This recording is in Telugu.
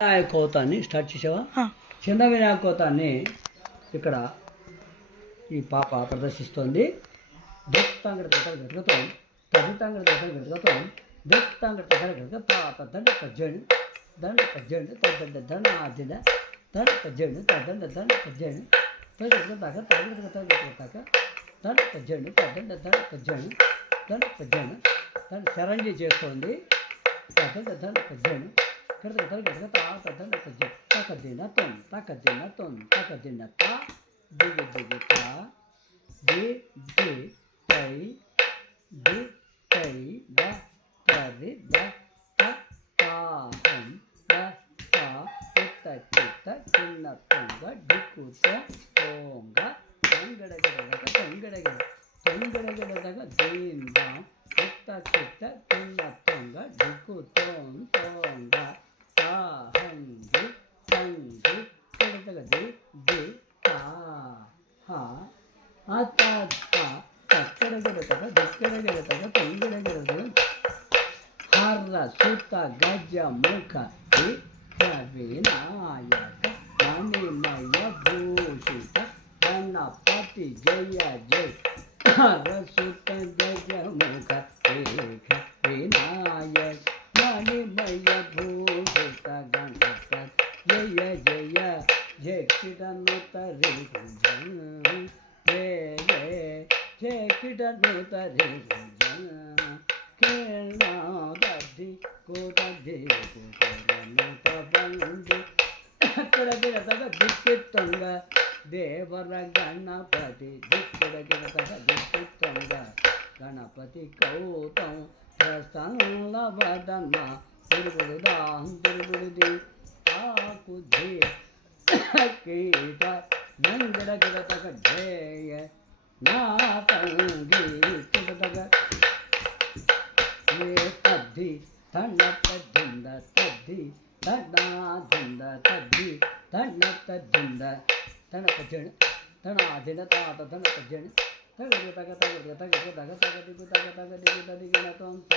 వినాయకోతాన్ని స్టార్ట్ చేసావా? చిన్న వినాయకోతాన్ని ఇక్కడ ఈ పాప ప్రదర్శిస్తోంది. దత్తాంగడ దగ్గర గడగతాం, తదితాంగడ దగ్గర గడగతాం, దత్తాంగడ దగ్గర గడగ తాత దండ పజ్జండి, దండ పజ్జండి, తద్దండ దండ ఆదిన, దండ పజ్జండి, తద్దండ దండ పజ్జండి, తగ్గ తగ్గ తగ్గ తగ్గ తగ్గ దండ పజ్జండి, తద్దండ దండ పజ్జండి, దండ పజ్జండి, దాన్ని శరంజి చేస్తోంది. తద్దండ దండ పజ్జండి takadina ton takadina ta digi digi ta di tai da tari da ta ta hum da ta kita kita kinna tonga dikuta tonga tangada daga din da kita kita kinna tonga dikuton tonga harra sutta gajja mukha vinayaka mani maya bhushita ganapati jaya jay harra sutta gajja mukha vinayaka mani maya bhushita ganapati jaya jaya jay kidanutari చెకిటనుతరి కేళాది కోటది కోటనుతబంది అక్కడ గిరతగ దిక్కిత్తంగ దేవర గణపతి దిక్కడ గిరతగ దిక్కిత్తంగ గణపతి కౌతం ప్రసన్న వదన తిరుగుడుదాం తిరుగుడుది ఆకుది కీట నంగడ గిరతగ జయ నాతంగి కిడదగ ఏ తద్ది తన్నతద్దింద తద్ది తన్నాదింద తద్ది తన్నతద్దింద తనపజణ తనాదిన తాత తనపజణ తగ తగ తగ తగ తగ తగ తగ దిగు తగ తగ దిగు తదిగిన తొంత